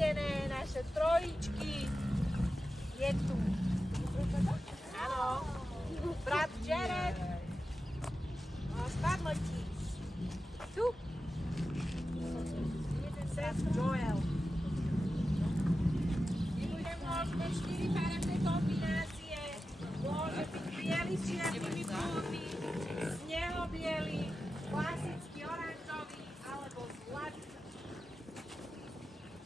Zapustené naše trojičky. Je tu. Áno. Brat Jared. Spadlo ti. Tu. Sest Joel. Môžeme 4 farebné kombinácie. Môže byť biely s čiernymi plútmi, snehobiely, klasický oranžový alebo zlatý.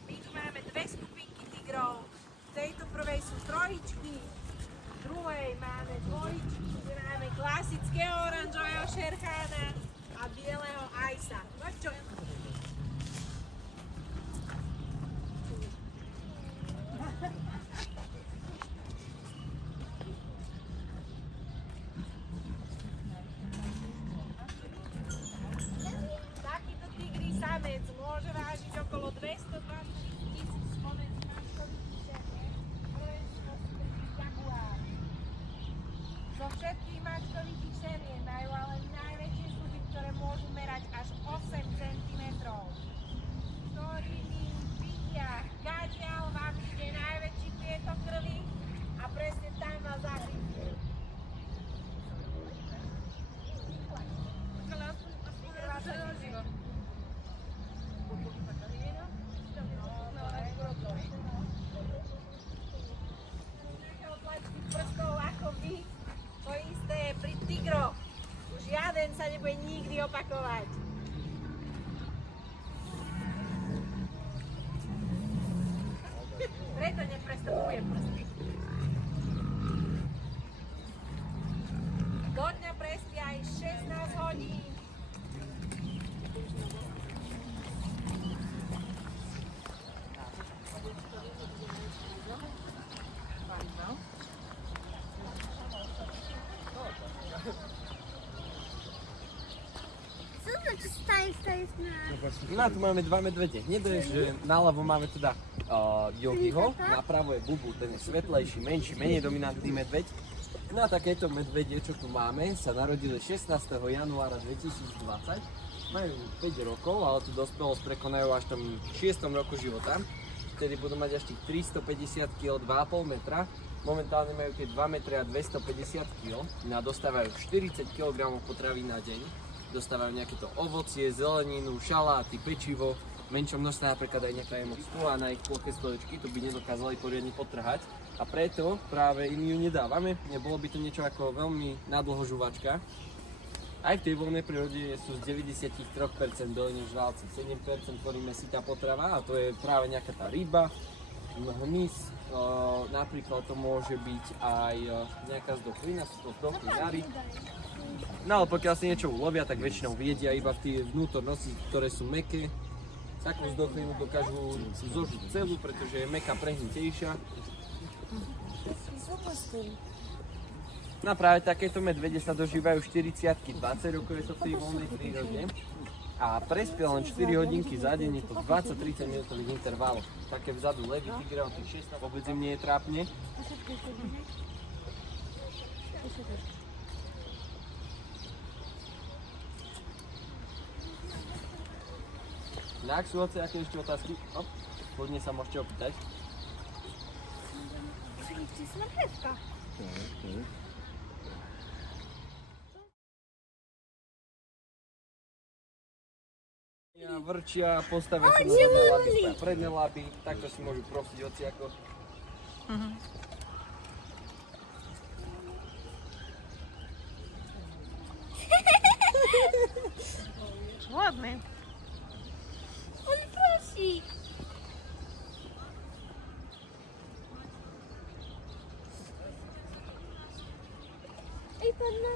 My tu máme dve skupinky tigrov. V tejto prvej sú trojičky, v druhej máme dvojičky, kde máme klasického oranžového šerchána a bieleho ajsa. No čo? Takýto tigrí samec môže vážiť okolo 220 000 spomedzi mačkových semien, ktoré sú ostrý jaguár. Zo všetkých mačkových semien majú ale najväčšie zuby, ktoré môžu merať až 8 cm. Ktorými vidia, kadiaľ vám ide najväčší prietok krvi a presne tam vás zahryzie. To isté je pri tigroch. Už žiaden sa nebude nikdy opakovať. Preto neprestupujem prsty. Do dňa prespí aj 16 hodín. No tu máme dva medvede. Hnedé, že naľavo máme teda Yogiho, napravo je Bubu, ten je svetlejší, menší, menej dominantný medveď. No a takéto medvede, čo tu máme, sa narodili 16. januára 2020. Majú 5 rokov, ale tu dospelosť prekonajú až v tom 6. roku života. Vtedy budú mať až tých 350 kg, 2,5 metra. Momentálne majú tie 2 metre a 250 kg. No a dostávajú 40 kg potravy na deň. Dostávajú nejaké to ovocie, zeleninu, šaláty, pečivo. V menšom množstve napríklad aj nejaká je moc stôla na ich ploché stoličky, to by nedokázali poriadne potrhať. A preto práve im ju nedávame. Nebolo by to niečo ako veľmi nadlho žuvačka. Aj v tej voľnej prírode sú z 93% dolní žralci. 7% tvorí mäsitá potrava a to je práve nejaká tá ryba, hmyz, napríklad to môže byť aj nejaká zdochlina, sú to zdochliniari. No ale pokiaľ si niečo ulovia, tak väčšinou jedia iba v tie vnútornosti, ktoré sú mäkké. Takú zdochlinu dokážu zožiť celú, pretože je mäkká prehnitejšia. No práve takéto medvede sa dožívajú 40-ky, 20 rokov je to v tej voľnej prírode. A prespia len 4 hodinky za deň, je to 20-30 minútových intervalov. Také vzadu levy, tigre od tých 16, vôbec im nie je trápne. Ak sú aké ešte otázky, kľudne sa môžete opýtať. Vrčia, postavia sa na zadné laby, stoja predné laby, takto si môžu prosiť hociako. Ładny. On prosi. Ej, pana.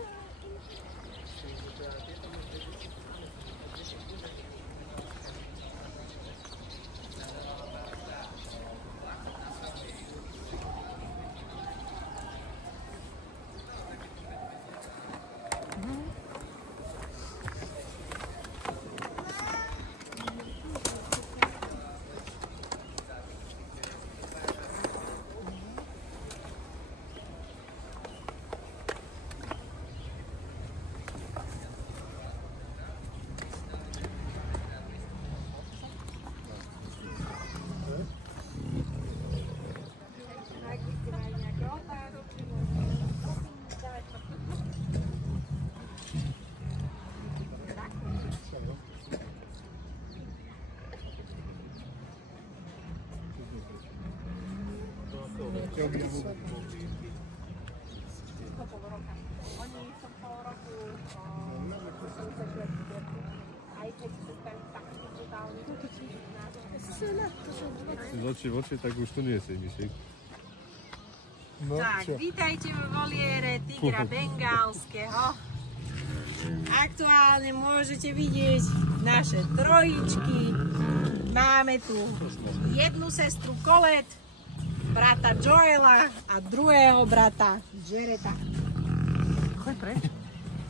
pol roka. Oni v tom pol roku aj keď sa stali taký brutálny Z oči, tak už tu nie si, Myšek. Tak, vítajte v voliere tigra bengálskeho. Aktuálne môžete vidieť naše trojičky. Máme tu jednu sestru Colette, brata Joela a druhého brata Jareta. Choď preč.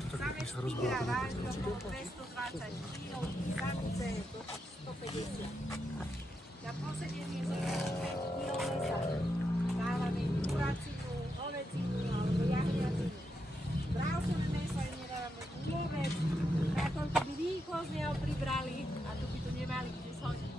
Samec tigra váži okolo 220 kg, samice do 150. Na posedenie z 5 kg mesa dávame im kuracinu, ovecinu alebo jahliacinu. Bravčové meso im nedávame vôbec, natoľko by rýchlo z neho pribrali a tu by to nemali kde shodiť.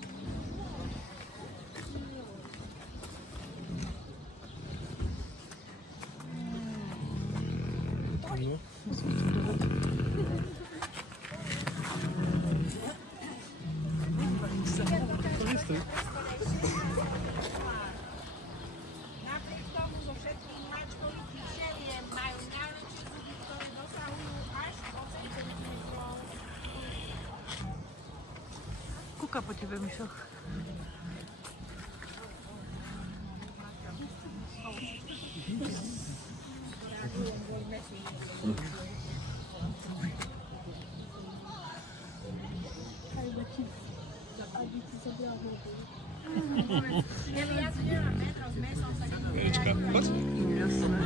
Napriek tomu zo všetkých mačkovitých šeliem majú najväčšie zuby, ktoré dosahujú až 8 cm. Kúka po tebe, Myšo. Ja viac nemám metrov s mesom, sa Ečka, poď. Jasné.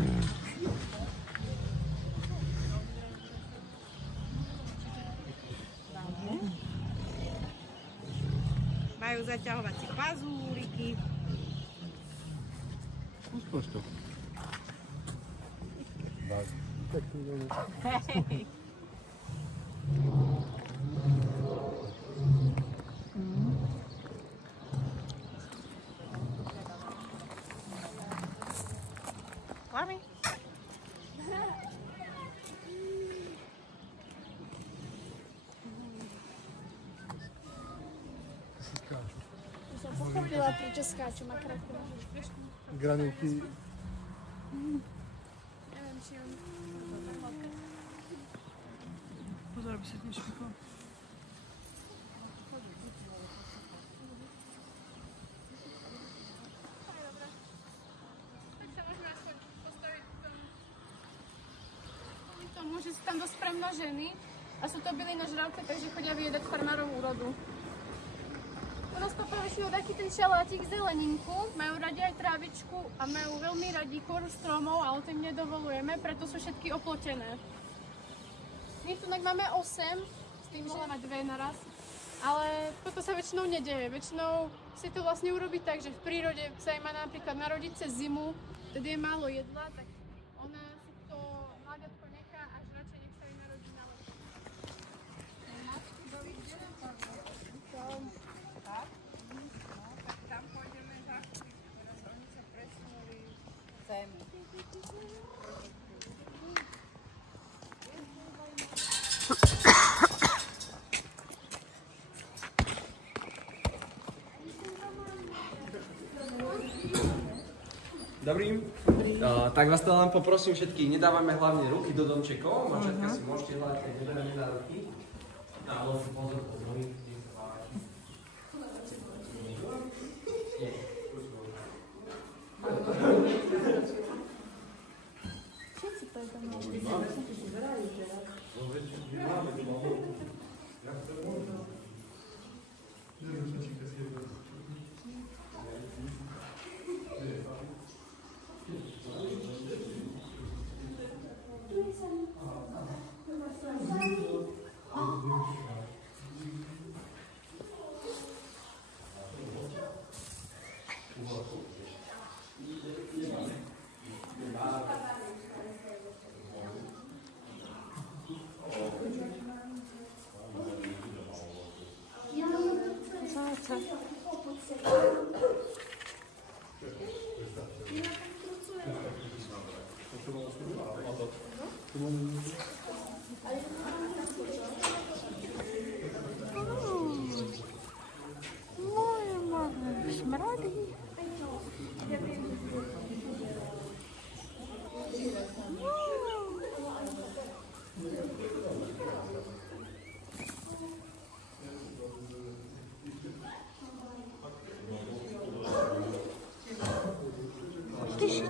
majú zaťahovacie pazúriky. Uspôš to. Hej. Mami. Som pochopila, prečo skáču, má krátku nohu. Granulky. Neviem, či on... Pozor, aby sa nešpikol. Tak sa môžeme aspoň postaviť k tomu, že sú tam dosť premnožení a sú to bylinožravce, takže chodia vyjedať farmárovú úrodu. Roztopajú si taký ten šalátik zeleninku, majú radi aj trávičku a majú veľmi radi koru stromov, ale to im nedovolujeme, preto sú všetky oplotené. My tu máme 8, s tým, že máme 2 naraz, ale toto sa väčšinou nedeje. Väčšinou si to vlastne urobí tak, že v prírode sa im má napríklad narodiť cez zimu, tedy je málo jedla, tak ona si to mláďatko nechá, až radšej nech sa jej narodí na leto. Tam pôjdeme zakúpiť, teraz oni sa presunuli sem. Dobrý. Tak vás teda len poprosím všetkých, nedávame hlavne ruky do domčekov, manžetka si môžete hľadať, keď nedáme na ruky. Ale si pozor, nohy. Moje máme smrady.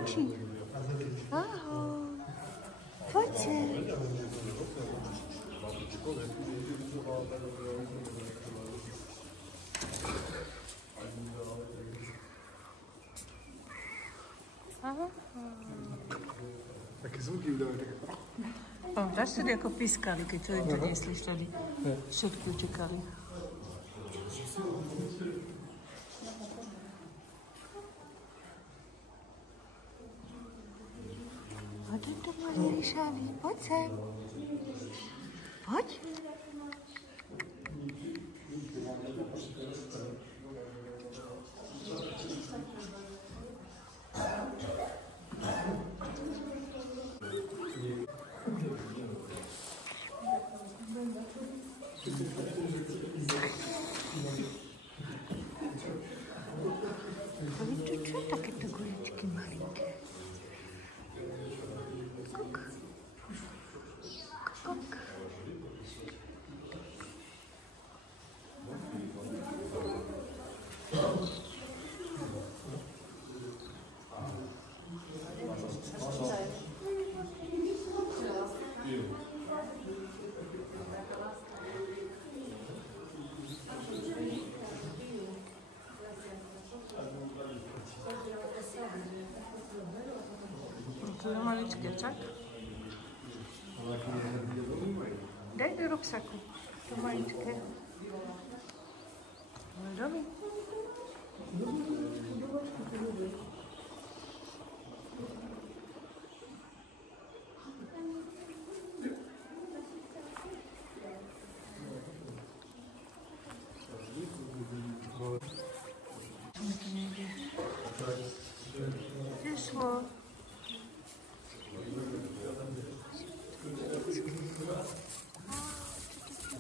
oči. Ahoj. Poďte. Aha. Také zvuky udávajú, také... Pamätáš si, ako pískali, keď to tu niesli vtedy? Všetky utekali. Poď tu, môj Ríšavi, poď sem. Poď. Čo je takéto guličky malinké? Kuk. Kuk. Tu je maličké, čak? Daj do ruksaku, to maličké. Dobrý. Vyšlo.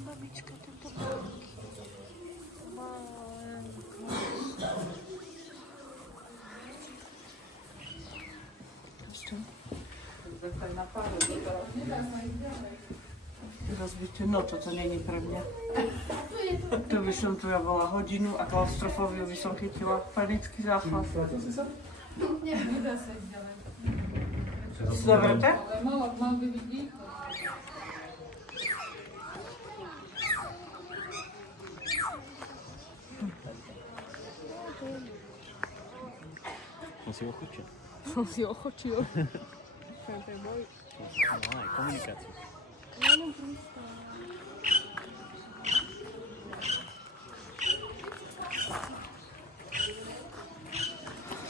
Babička, tento babičky. Rozbite, no toto není pre mňa. To by som tu ja bola hodinu a klaustrofóbiu by som chytila. Panický záchvat. Nedá sa ísť ďalej. Zavreté? Mal by byť východ. On si ochočil. Som si ochočil. No aj komunikáciu.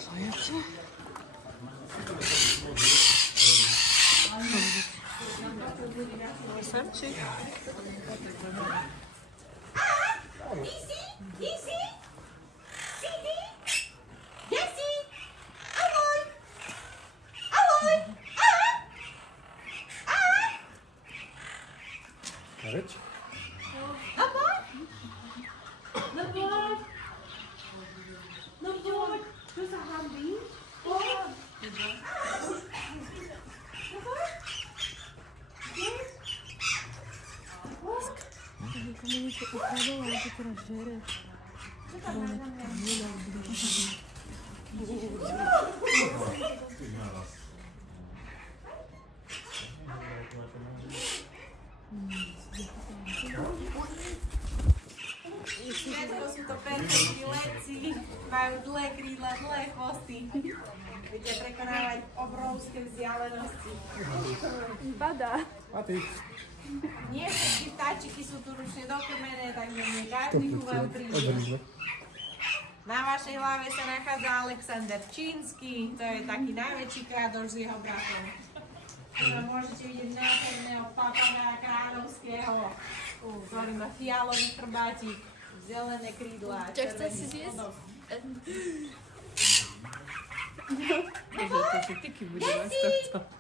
Zajace? Serčík. Reč? Nikomu niečo ukradol, ale to teraz žere. Všetko sú to perfektní letci, majú dlhé krídla, dlhé chvosty. Vedia prekonávať obrovské vzdialenosti. Bada. A ty? Nie všetky vtáčiky sú tu ručne dokrmené, takže nie každý majú príliš. Na vašej hlave sa nachádza Alexander Čínsky, to je taký najväčší kráľ z jeho bratov. Môžete vidieť nádherného papagája kráľovského, ktorý má fialový chrbátik, zelené krídla, Čo chceš si zjesť?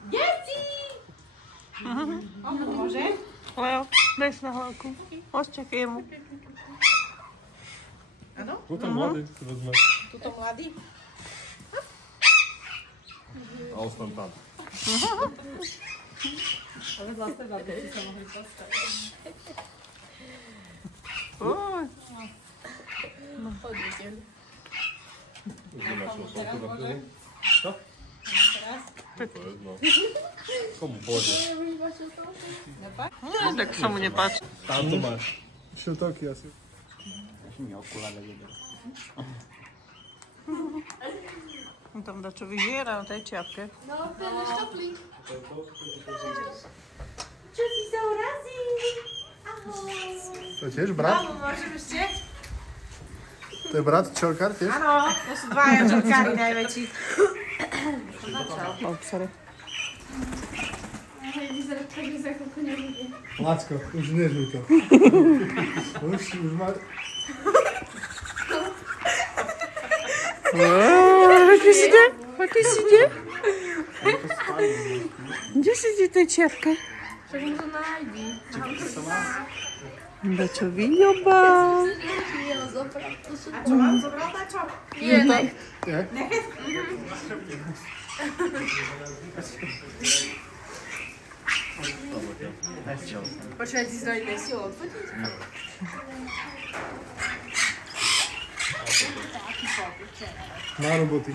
Deti! Môže? Leo, daj si na hlavku. Osťakej mu. Áno? Tu tam mladý, si vezme. Tuto mladý? A ostan tam. A vedľa seba by si sa mohli postaviť. Odídem. Už nemáš ostan tu na chvíľu. Čo? Komu pôjde? Tak sa mu nepáči. Tam to máš. Šiltovky asi. On tam dá čo vyžiera na tej čiapke. No, to je náš toplík. Čo si sa urazil? Ahoj. To je tiež brat? Áno, môžem ešte? To je brat čelkár tiež? Áno, to sú dvaja čelkári najväčší. Sorry. Hej, vyzerá tak, že za chvíľku nebude. Lacko, už nežuj to. Už má... Kde si ide? Kde si ide? Kde si ide tej čiapke? Však mu to nájdi. Da čo vyjoba? A čo mám zobral na čo? Nie, ne. Jak? Počúvaj, si zdaj nesiel odfotiť? Na roboty.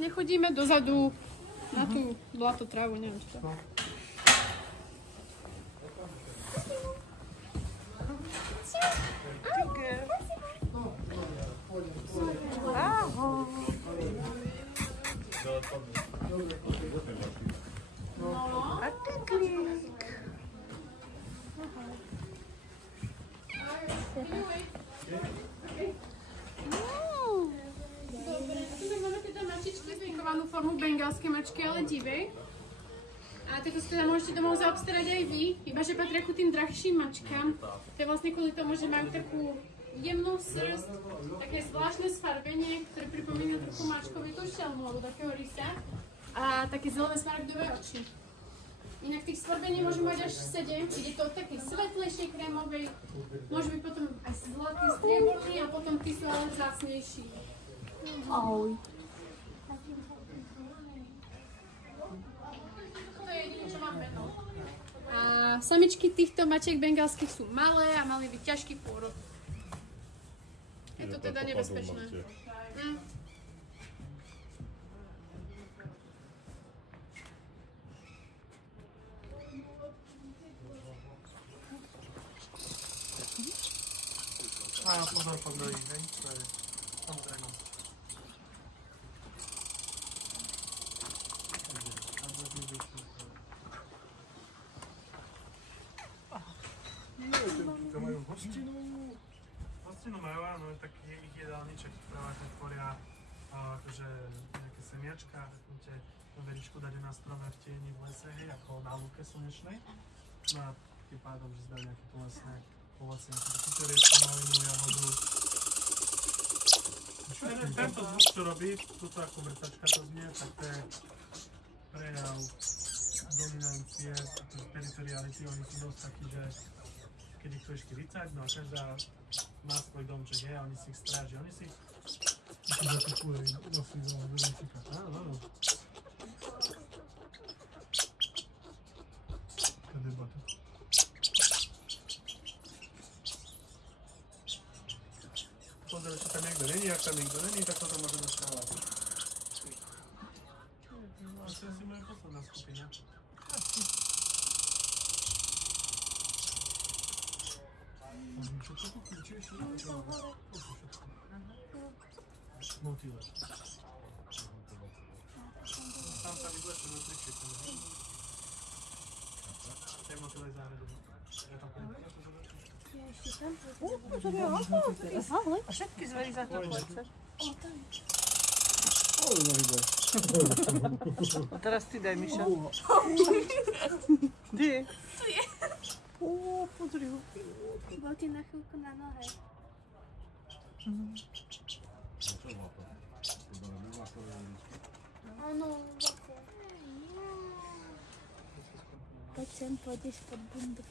Nechodíme dozadu na tú blato trávu, neviem čo to. Formu bengalskej mačky, ale divej. A tieto si teda môžete domov zaobstarať aj vy, iba že patria ku tým drahším mačkám. To je vlastne kvôli tomu, že majú takú jemnú srst, také zvláštne sfarbenie, ktoré pripomína trochu mačkovitú šelmu alebo takého rysa a také zelené smaragdové oči. Inak tých sfarbení môžu mať až 7, ide to od takej svetlejšej krémovej, môže byť potom aj zlatý, strieborný a potom tí sú ale vzácnejší. Ahoj. A samičky týchto mačiek bengalských sú malé a mali byť ťažký pôrod. Je to teda nebezpečné. A pozor pod nohy, hej? To je samozrejme. To majú hostinu. Hostinu majú, áno, tak ich jedálniček prevažne tvoria akože nejaké semiačka, takúte veričku dať na strome v tieni v lese, hej, ako na lúke slnečnej. No a tým pádom, že zdajú nejaké povestné ovocie, citoriečku, malinu, jahodu. Tento zvuk, čo robí, túto ako vrtačka to znie, tak to je prejav dominancie, teritoriality, oni sú dosť takí, že keď ich chceš vycať, no a každá má svoj domček, je, a oni si ich stráži, oni si zatypujú, nosí do domčeka. Áno, áno. Taká debata. Pozrieme, či tam niekto není, ak tam niekto není, tak toto môžeme schváľať. Asi moja posledná skupina. Motýle. Tam sa vyzlečne na triček. Tej motýle je záhradené. Ja tam pôjdem. A všetky zvery za to chceš? A teraz ty daj, Miša. Kde je? Tu je. Pozri ho. Bol ti na chvíľku na nohe. Áno, zase. Poď sem, pôjdeš pod bundu.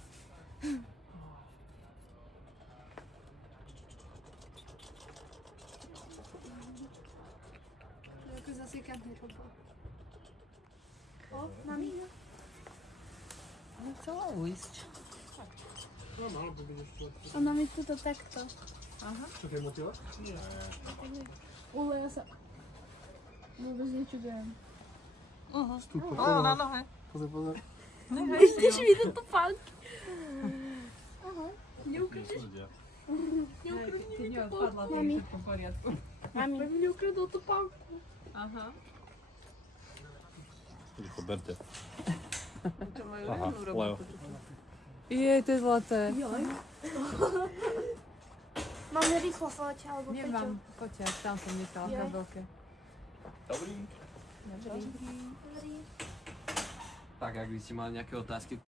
To je ako zasiekaný robot. O, mami. Chcela uísť. No, malo by byť ešte. Ona mi tuto takto. Čo to je motila? Ule, ja sa vôbec nečudujem. Stúpa. Áno, na nohe. Pozor. Vidíš mi do topánky. Aha, neukrčeš? Keď neodpadla, tak je všetko v poriadku. Mami, mi neukradol topánku. Aha. Rýchlo berte. To majú Aha, reálnu Leo. robotu. Je, to je zlaté. Máme rýchlo foť, alebo Nemám koťák, tam som nechala v kabelke. Dobrý. Dobrý. Tak, ak by ste mali nejaké otázky,